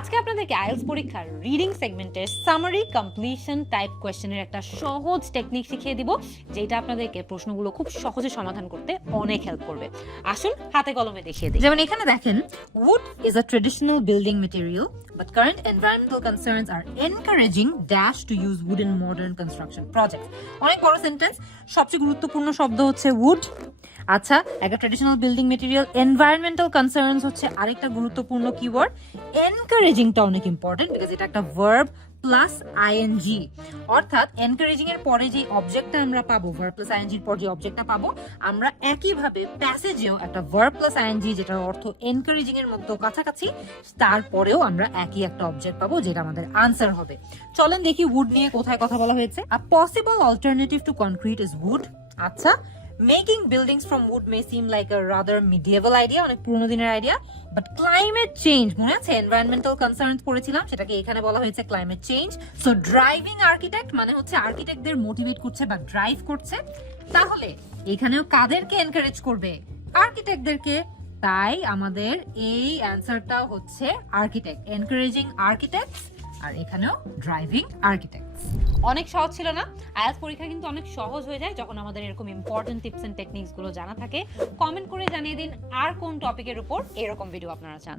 আজকে আপনাদেরকে আইএলস পরীক্ষার রিডিং সেগমেন্টের সামারি কমপ্লিশন টাইপ কোয়েশ্চেনের একটা সহজ টেকনিক শিখিয়ে দিব, যেটা আপনাদেরকে প্রশ্নগুলো খুব সহজে সমাধান করতে অনেক হেল্প করবে। আসুন হাতে কলমে দেখিয়ে দিই। যেমন এখানে দেখেন, wood is a traditional building material, but current environmental concerns are encouraging dash to use wood in modern construction projects. অনেক বড় সেন্টেন্স সবচেয়ে গুরুত্বপূর্ণ শব্দ হচ্ছে উড আচ্ছা একটা traditional building material environmental concerns হচ্ছে আরেকটা গুরুত্বপূর্ণ কিওয়ার্ড এনকারেজিংটা অনেক ইম্পর্টেন্ট বিকজ এটা একটা ভার্ব প্লাস আইএনজি অর্থাৎ এনকারেজিং এর পরে যে অবজেক্টটা আমরা পাবো ভার্ব প্লাস আইএনজির পর যে অবজেক্টটা পাবো, আমরা একইভাবে প্যাসেজেও একটা ভার্ব প্লাস আইএনজি যেটার অর্থ এনকারেজিং এর মতো কাছাকাছি, তারপরেও আমরা একই একটা অবজেক্ট পাবো, যেটা আমাদের আনসার হবে। চলেন দেখি উড নিয়ে কোথায় কথা বলা হয়েছে। A possible alternative to concrete is wood আচ্ছা making buildings from wood may seem like a rather medieval idea অনেক পুরোনো দিনের আইডিয়া বাট ক্লাইমেট চেঞ্জ মনে আছে? এনভায়রনমেন্টাল কনসার্ন পড়েছিলাম, সেটাকে এখানে বলা হয়েছে climate change so driving architect মানে হচ্ছে আর্কিটেক্টদের মোটিভেট করছে বা ড্রাইভ করছে। তাহলে এখানেও কাদেরকে এনকারেজ করবে? আর্কিটেক্টদেরকে তাই আমাদের এই অ্যান্সারটাও হচ্ছে আর্কিটেক্ট এনকারেজিং আর্কিটেক্টস আর এখানেও ড্রাইভিং আর্কিটেক্টস অনেক সহজ ছিল না। আয়াস পরীক্ষা কিন্তু অনেক সহজ হয়ে যায় যখন আমাদের এরকম ইম্পর্টেন্ট টিপস অ্যান্ড টেকনিক্সগুলো জানা থাকে। কমেন্ট করে জানিয়ে দিন আর কোন টপিকের উপর এরকম ভিডিও আপনারা চান।